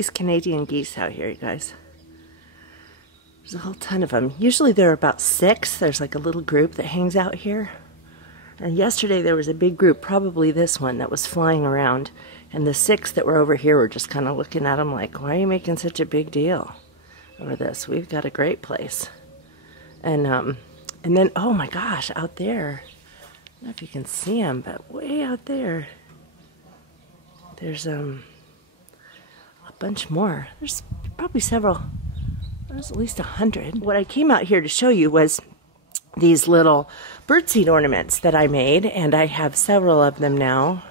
these Canadian geese out here, you guys. There's a whole ton of them. Usually there are about 6. There's like a little group that hangs out here. And yesterday there was a big group, probably this one, that was flying around. And the 6 that were over here were just kind of looking at them like, why are you making such a big deal over this? We've got a great place. And then, oh my gosh, out there, I don't know if you can see them, but way out there, there's a bunch more. There's probably several. There's at least 100. What I came out here to show you was these little birdseed ornaments that I made, and I have several of them now.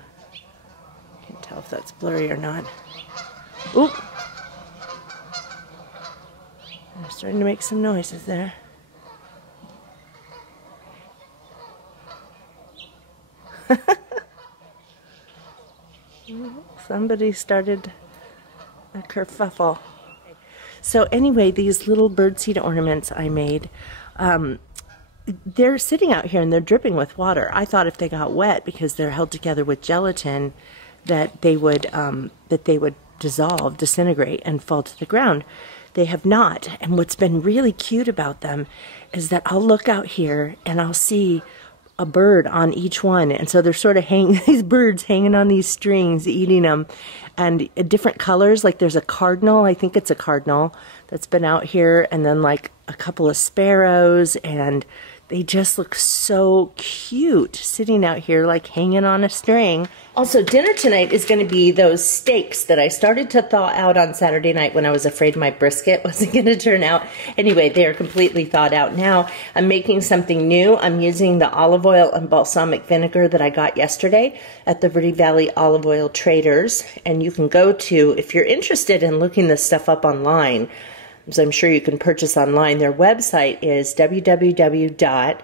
Can't tell if that's blurry or not. Oop! They're starting to make some noises there. Somebody started a kerfuffle. So anyway, these little birdseed ornaments I made, they're sitting out here and they're dripping with water. I thought if they got wet, because they're held together with gelatin, that they would dissolve, disintegrate, and fall to the ground. They have not. And what's been really cute about them is that I'll look out here and I'll see a bird on each one, and so they're sort of these birds hanging on these strings, eating them, and different colors. Like there's a cardinal, I think it's a cardinal that's been out here, and then like a couple of sparrows, and they just look so cute sitting out here like hanging on a string. Also, dinner tonight is going to be those steaks that I started to thaw out on Saturday night when I was afraid my brisket wasn't going to turn out. Anyway, they are completely thawed out now. I'm making something new. I'm using the olive oil and balsamic vinegar that I got yesterday at the Verde Valley Olive Oil Traders. And you can go to, if you're interested in looking this stuff up online, as I'm sure you can purchase online, their website is www.vv,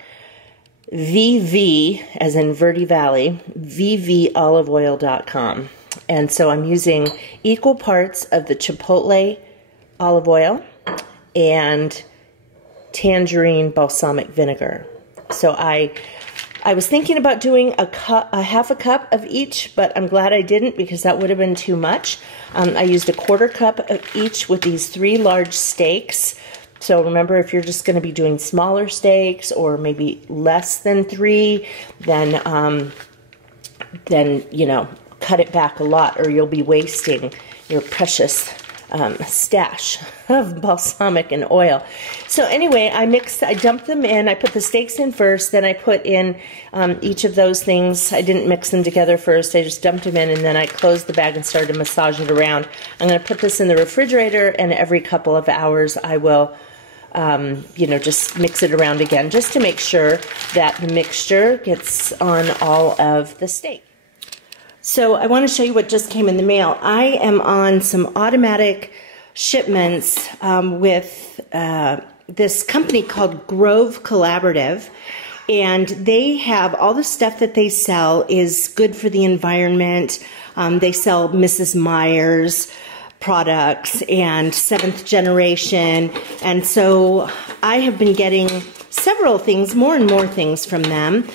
as in Verde Valley, vvoliveoil.com. And so I'm using equal parts of the chipotle olive oil and tangerine balsamic vinegar. So I was thinking about doing a half a cup of each, but I'm glad I didn't, because that would have been too much. I used a 1/4 cup of each with these 3 large steaks. So remember, if you're just going to be doing smaller steaks or maybe less than 3, then you know, cut it back a lot, or you'll be wasting your precious stash of balsamic and oil. So anyway, I dumped them in. I put the steaks in first, then I put in each of those things. I didn't mix them together first. I just dumped them in, and then I closed the bag and started to massage it around. I'm going to put this in the refrigerator, and every couple of hours I will you know, just mix it around again, just to make sure that the mixture gets on all of the steak. So I want to show you what just came in the mail. I am on some automatic shipments with this company called Grove Collaborative, and they have all the stuff that they sell is good for the environment. They sell Mrs. Meyer's products and 7th Generation, and so I have been getting several things, more and more things from them.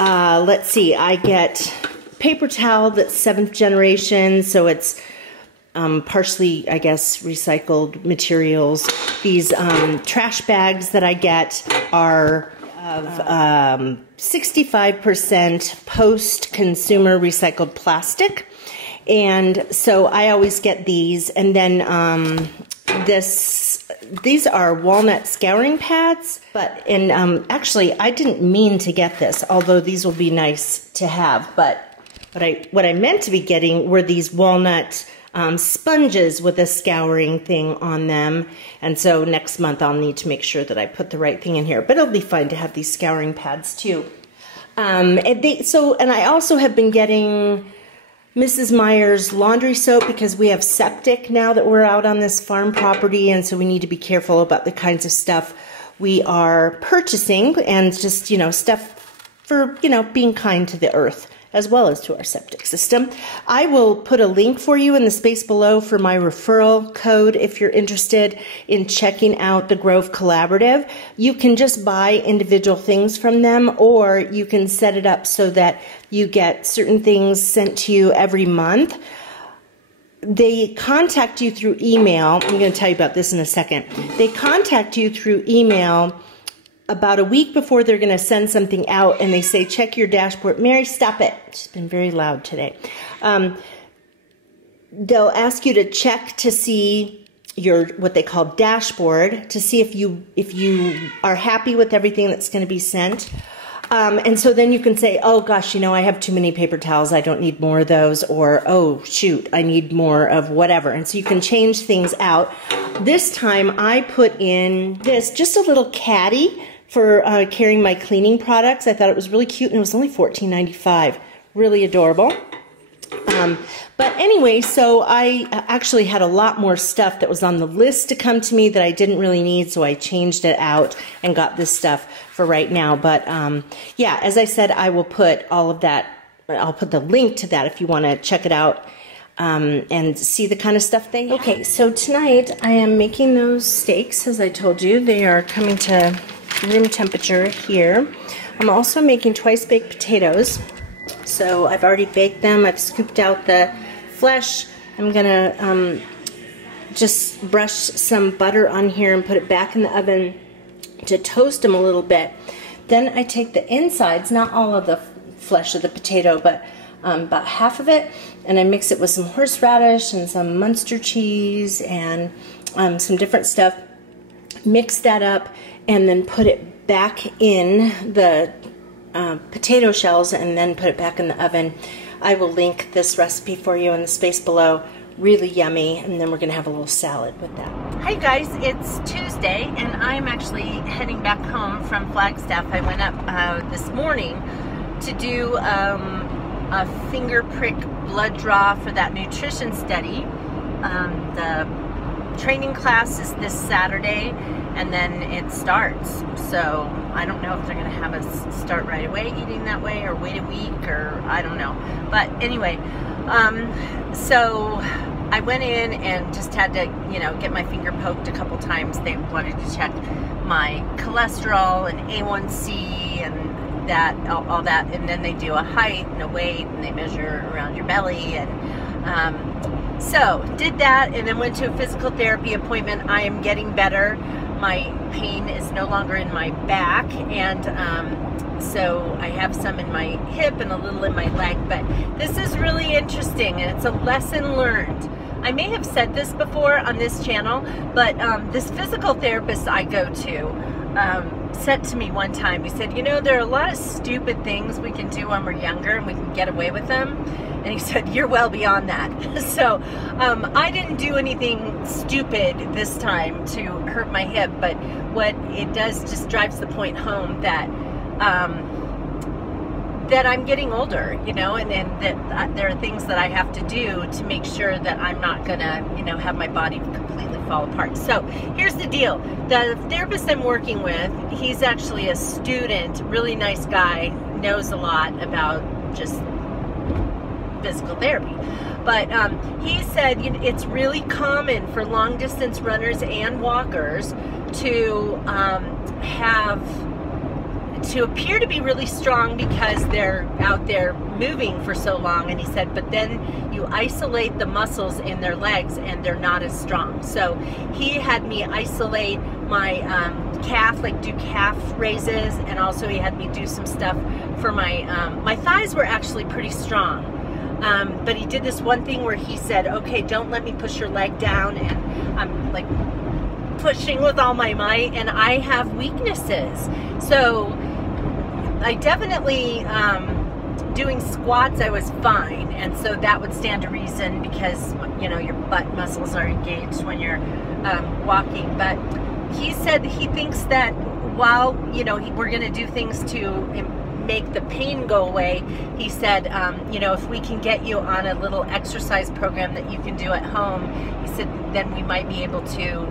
Let's see, I get paper towel that's 7th Generation, so it's partially, I guess, recycled materials. These trash bags that I get are of 65% post-consumer recycled plastic. And so I always get these. And then these are walnut scouring pads. And actually, I didn't mean to get this, although these will be nice to have. But what I meant to be getting were these walnut sponges with a scouring thing on them. And so next month I'll need to make sure that I put the right thing in here. But it'll be fine to have these scouring pads too. And I also have been getting Mrs. Meyer's laundry soap, because we have septic now that we're out on this farm property, and so we need to be careful about the kinds of stuff we are purchasing, and just, you know, stuff for, you know, being kind to the earth as well as to our septic system. I will put a link for you in the space below for my referral code if you're interested in checking out the Grove Collaborative. You can just buy individual things from them, or you can set it up so that you get certain things sent to you every month. they contact you through email. I'm going to tell you about this in a second. They contact you through email about a week before they're going to send something out, and they say, check your dashboard. Mary, stop it. She's been very loud today. They'll ask you to check to see your, what they call dashboard, to see if you are happy with everything that's going to be sent. And so then you can say, oh gosh, you know, I have too many paper towels, I don't need more of those, or oh shoot, I need more of whatever. And so you can change things out. This time I put in this, just a little caddy for carrying my cleaning products. I thought it was really cute, and it was only $14.95. Really adorable. But anyway, so I actually had a lot more stuff that was on the list to come to me that I didn't really need, so I changed it out and got this stuff for right now. But yeah, as I said, I will put all of that, I'll put the link to that if you want to check it out and see the kind of stuff they have. Okay, so tonight I am making those steaks, as I told you. They are coming to room temperature here. I'm also making twice baked potatoes. So I've already baked them. I've scooped out the flesh. I'm gonna just brush some butter on here and put it back in the oven to toast them a little bit. Then I take the insides, not all of the flesh of the potato, but about half of it, and I mix it with some horseradish and some Munster cheese and some different stuff. Mix that up and then put it back in the potato shells and then put it back in the oven. I will link this recipe for you in the space below. Really yummy, and then we're gonna have a little salad with that. Hi guys, it's Tuesday and I'm actually heading back home from Flagstaff. I went up this morning to do a finger prick blood draw for that nutrition study. The training class is this Saturday, and then it starts. So I don't know if they're gonna have us start right away eating that way or wait a week, or I don't know. But anyway, so I went in and just had to, you know, get my finger poked a couple times. They wanted to check my cholesterol and A1C and that, all that, and then they do a height and a weight, and they measure around your belly, and so did that, and then went to a physical therapy appointment. I am getting better. My pain is no longer in my back, and so I have some in my hip and a little in my leg, but this is really interesting, and it's a lesson learned. I may have said this before on this channel, but this physical therapist I go to said to me one time, he said, you know, there are a lot of stupid things we can do when we're younger and we can get away with them. And he said, you're well beyond that. So I didn't do anything stupid this time to hurt my hip, but what it does just drives the point home that that I'm getting older, you know, and that there are things that I have to do to make sure that I'm not gonna, you know, have my body completely fall apart. So here's the deal. The therapist I'm working with, he's actually a student, really nice guy, knows a lot about just physical therapy. But he said, you know, it's really common for long distance runners and walkers to appear to be really strong because they're out there moving for so long. And he said, but then you isolate the muscles in their legs and they're not as strong. So he had me isolate my calf, like do calf raises, and also he had me do some stuff for my my thighs were actually pretty strong. But he did this one thing where he said, okay, don't let me push your leg down, and I'm like pushing with all my might, and I have weaknesses. So I definitely, doing squats I was fine, and so that would stand to reason because, you know, your butt muscles are engaged when you're walking. But he said he thinks that while, you know, we're going to do things to make the pain go away, he said, you know, if we can get you on a little exercise program that you can do at home, he said, then we might be able to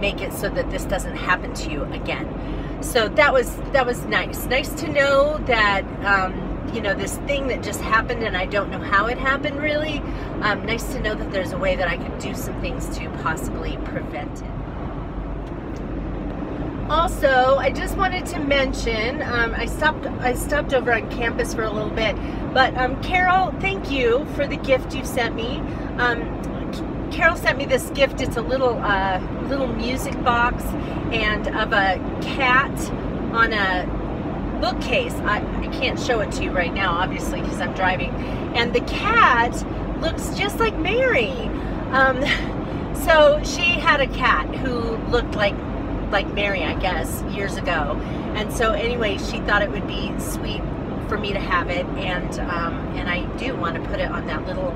make it so that this doesn't happen to you again. So that was nice to know that, you know, this thing that just happened, and I don't know how it happened really. Nice to know that there's a way that I could do some things to possibly prevent it. Also, I just wanted to mention, I stopped over on campus for a little bit. But Carol, thank you for the gift you sent me. Carol sent me this gift. It's a little music box and of a cat on a bookcase. I can't show it to you right now, obviously, because I'm driving. And the cat looks just like Mary. So she had a cat who looked like Mary, I guess, years ago. And so anyway, she thought it would be sweet for me to have it, and I do want to put it on that little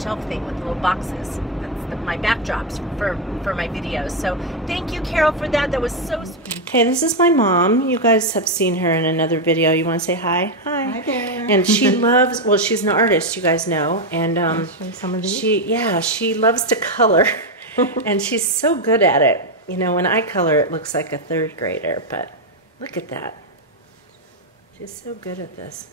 shelf thing with the little boxes. That's my backdrops for my videos. So thank you, Carol, for that. That was so sweet. Okay, this is my mom. You guys have seen her in another video. You want to say hi? Hi there. And she loves, well, she's an artist, you guys know, and she loves to color. And she's so good at it. You know, when I color, it looks like a third grader, but look at that. She's so good at this.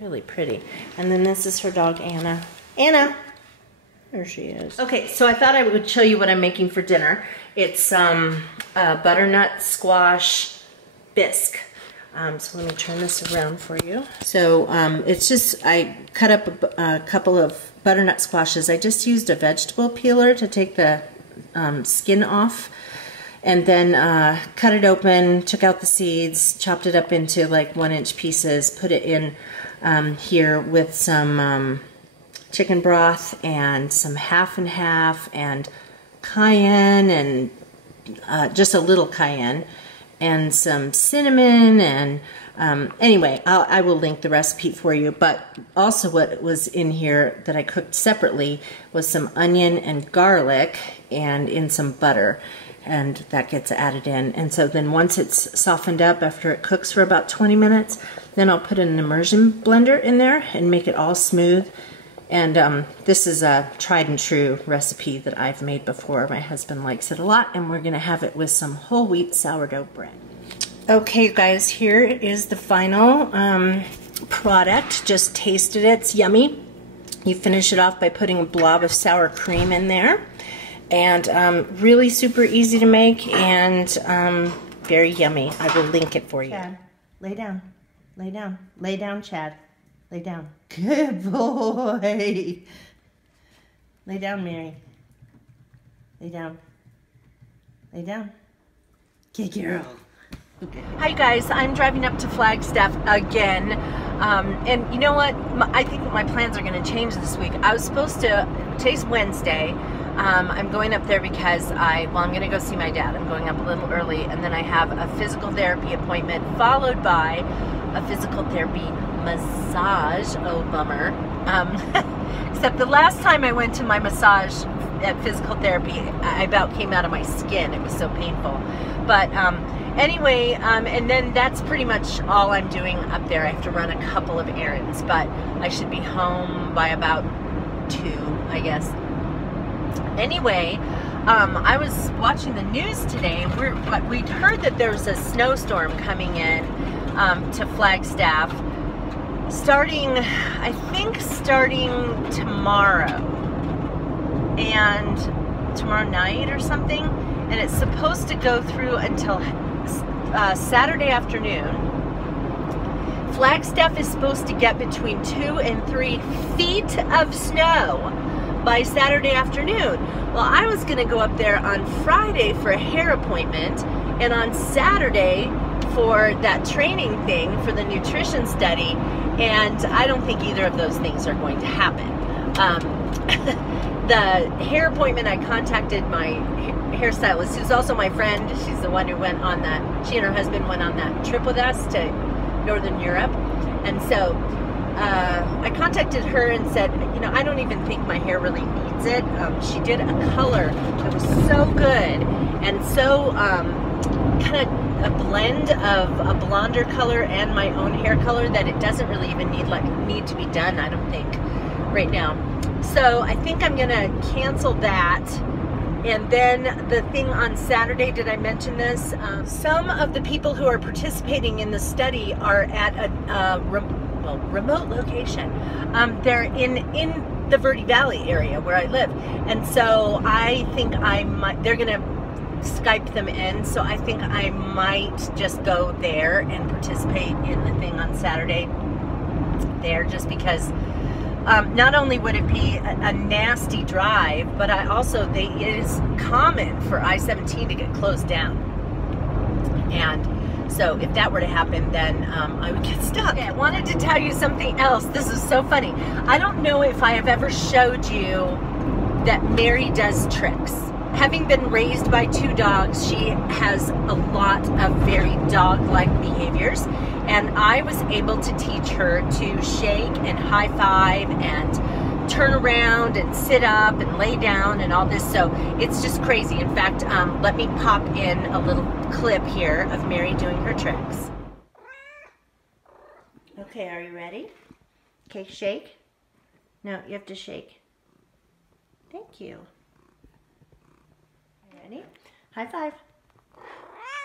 Really pretty. And then this is her dog, Anna. Anna! There she is. Okay, so I thought I would show you what I'm making for dinner. It's butternut squash bisque. So let me turn this around for you. So it's just, I cut up a couple of butternut squashes. I just used a vegetable peeler to take the skin off, and then cut it open, took out the seeds, chopped it up into like 1-inch pieces, put it in here with some chicken broth and some half and half and cayenne and just a little cayenne and some cinnamon, and anyway, I will link the recipe for you. But also what was in here that I cooked separately was some onion and garlic and in some butter, and that gets added in. And so then once it's softened up after it cooks for about 20 minutes, then I'll put an immersion blender in there and make it all smooth. And this is a tried and true recipe that I've made before. My husband likes it a lot, and we're gonna have it with some whole wheat sourdough bread. Okay, you guys, here is the final product. Just tasted it, it's yummy. You finish it off by putting a blob of sour cream in there. And really super easy to make, and very yummy. I will link it for you. Chad, lay down, lay down, lay down, Chad. Lay down. Good boy. Lay down, Mary. Lay down. Lay down. Good girl. Okay. Hi guys, I'm driving up to Flagstaff again. And you know what? I think my plans are going to change this week. I was supposed to, today's Wednesday. I'm going up there because I'm going to go see my dad. I'm going up a little early, and then I have a physical therapy appointment followed by a physical therapy massage. Oh, bummer. Except the last time I went to my massage at physical therapy, I about came out of my skin. It was so painful. But anyway, and then that's pretty much all I'm doing up there. I have to run a couple of errands, but I should be home by about 2, I guess. Anyway, I was watching the news today, and we'd heard that there was a snowstorm coming in to Flagstaff, I think starting tomorrow, and tomorrow night or something, and it's supposed to go through until Saturday afternoon. Flagstaff is supposed to get between 2 and 3 feet of snow by Saturday afternoon. Well, I was going to go up there on Friday for a hair appointment, and on Saturday for that training thing for the nutrition study, and I don't think either of those things are going to happen. The hair appointment, I contacted my hairstylist, who's also my friend. She's the one who went on that, she and her husband went on that trip with us to Northern Europe, and so I contacted her and said, you know, I don't even think my hair really needs it. She did a color that was so good and so kind of a blend of a blonder color and my own hair color that it doesn't really even need to be done, I don't think, right now. So I think I'm gonna cancel that. And then the thing on Saturday, did I mention this? Some of the people who are participating in the study are at a remote location. They're in the Verde Valley area where I live, and so I think they're gonna Skype them in, so I think I might just go there and participate in the thing on Saturday there, just because not only would it be a nasty drive, but it is common for I-17 to get closed down. And so if that were to happen, then I would get stuck. Okay, I wanted to tell you something else. This is so funny. I don't know if I have ever showed you that Mary does tricks. Having been raised by 2 dogs, she has a lot of very dog-like behaviors, and I was able to teach her to shake and high five and turn around and sit up and lay down and all this. So it's just crazy. In fact, let me pop in a little clip here of Mary doing her tricks. Okay, are you ready? Okay, shake. No, you have to shake. Thank you. Ready? High five.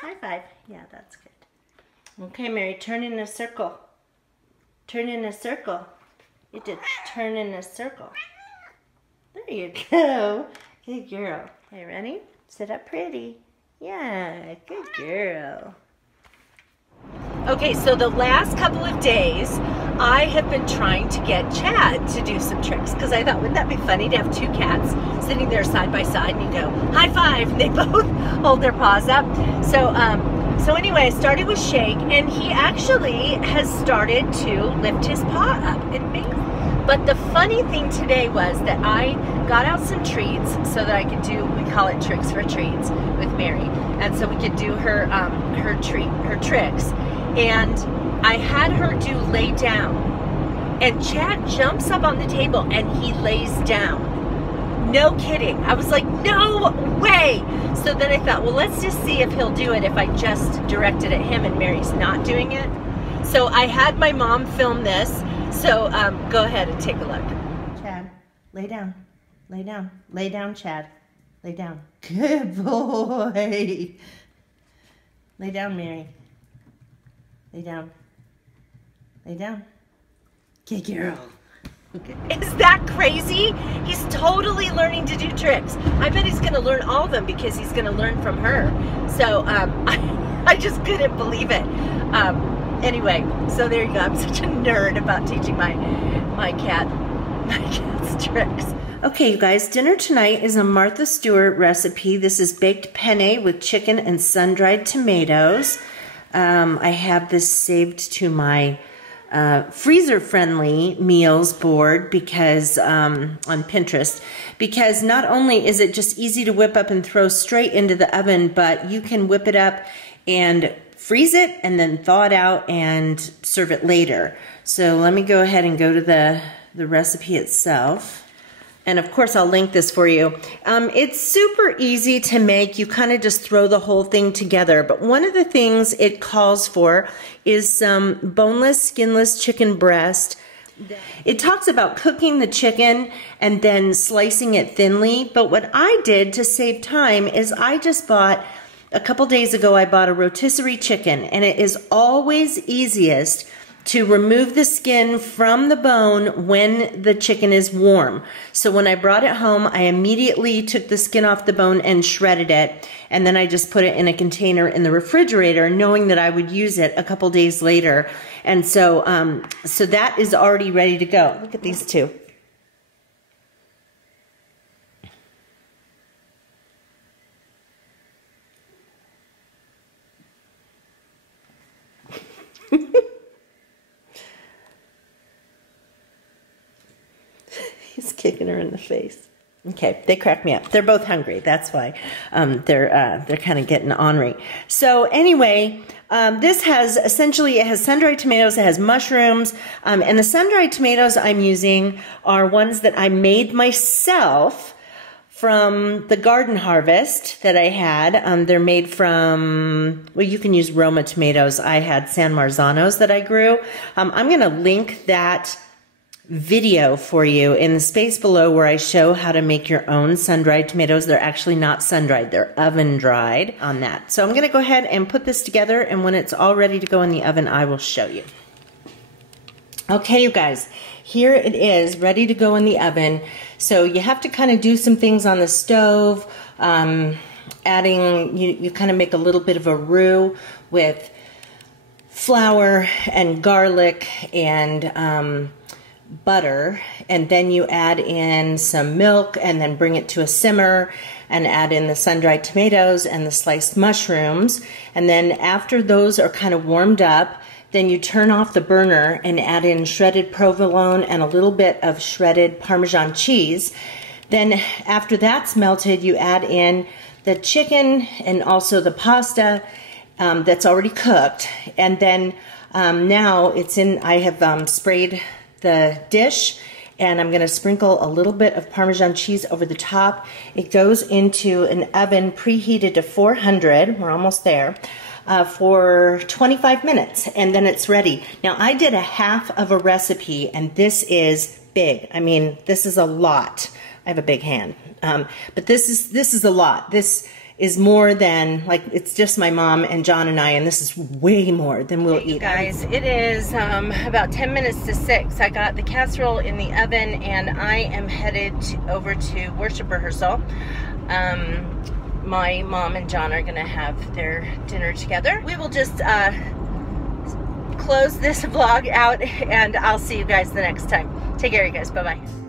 High five. Yeah, that's good. Okay, Mary, turn in a circle. Turn in a circle. You have to turn in a circle. There you go. Good girl. Okay, ready? Sit up pretty. Yeah, good girl. Okay, so the last couple of days, I have been trying to get Chad to do some tricks, because I thought, wouldn't that be funny to have 2 cats sitting there side by side, and you go, high five, and they both hold their paws up. So anyway, I started with shake, and he actually has started to lift his paw up. But the funny thing today was that I got out some treats so that I could do, we call it tricks for treats with Mary, and so we could do her tricks. And I had her do lay down, and Chad jumps up on the table and he lays down. No kidding. I was like, no way. So then I thought, well, let's just see if he'll do it if I just direct it at him and Mary's not doing it. So I had my mom film this. So go ahead and take a look. Chad, lay down. Lay down. Lay down, Chad. Lay down. Good boy. Lay down, Mary. Lay down. Lay down. Good girl. Okay. Is that crazy? He's totally learning to do tricks. I bet he's going to learn all of them because he's going to learn from her. So I just couldn't believe it. Anyway, so there you go. I'm such a nerd about teaching my cat's tricks. Okay, you guys, dinner tonight is a Martha Stewart recipe. This is baked penne with chicken and sun-dried tomatoes. I have this saved to my freezer-friendly meals board because on Pinterest, because not only is it just easy to whip up and throw straight into the oven, but you can whip it up and freeze it and then thaw it out and serve it later. So let me go ahead and go to the recipe itself. And of course, I'll link this for you. It's super easy to make. You kind of just throw the whole thing together. But one of the things it calls for is some boneless, skinless chicken breast. It talks about cooking the chicken and then slicing it thinly. But what I did to save time is I just bought, a couple days ago, I bought a rotisserie chicken. And it is always easiest to remove the skin from the bone when the chicken is warm. So when I brought it home, I immediately took the skin off the bone and shredded it. And then I just put it in a container in the refrigerator, knowing that I would use it a couple days later. And so, so that is already ready to go. Look at these two. He's kicking her in the face. Okay, they crack me up. They're both hungry. That's why they're kind of getting ornery. So anyway, this has essentially, it has sun-dried tomatoes, it has mushrooms, and the sun-dried tomatoes I'm using are ones that I made myself from the Garden Harvest that I had. They're made from, well, you can use Roma tomatoes. I had San Marzanos that I grew. I'm going to link that video for you in the space below where I show how to make your own sun-dried tomatoes. They're actually not sun-dried, they're oven-dried on that. So I'm going to go ahead and put this together, and when it's all ready to go in the oven, I will show you. Okay, you guys, here it is, ready to go in the oven. So you have to kind of do some things on the stove. adding, you kind of make a little bit of a roux with flour and garlic and butter, and then you add in some milk and then bring it to a simmer and add in the sun-dried tomatoes and the sliced mushrooms. And then after those are kind of warmed up, then you turn off the burner and add in shredded provolone and a little bit of shredded Parmesan cheese. Then after that's melted, you add in the chicken and also the pasta that's already cooked. And then now it's in, I have sprayed the dish, and I'm going to sprinkle a little bit of Parmesan cheese over the top. It goes into an oven preheated to 400, we're almost there, for 25 minutes, and then it's ready. Now I did a half of a recipe, and this is big. I mean, this is a lot. I have a big hand, but this is a lot. This is more than, like, it's just my mom and John and I, and this is way more than we'll eat. Guys, it is about 10 minutes to 6. I got the casserole in the oven, and I am headed over to worship rehearsal. My mom and John are gonna have their dinner together. We will just close this vlog out, and I'll see you guys the next time. Take care, you guys. Bye-bye.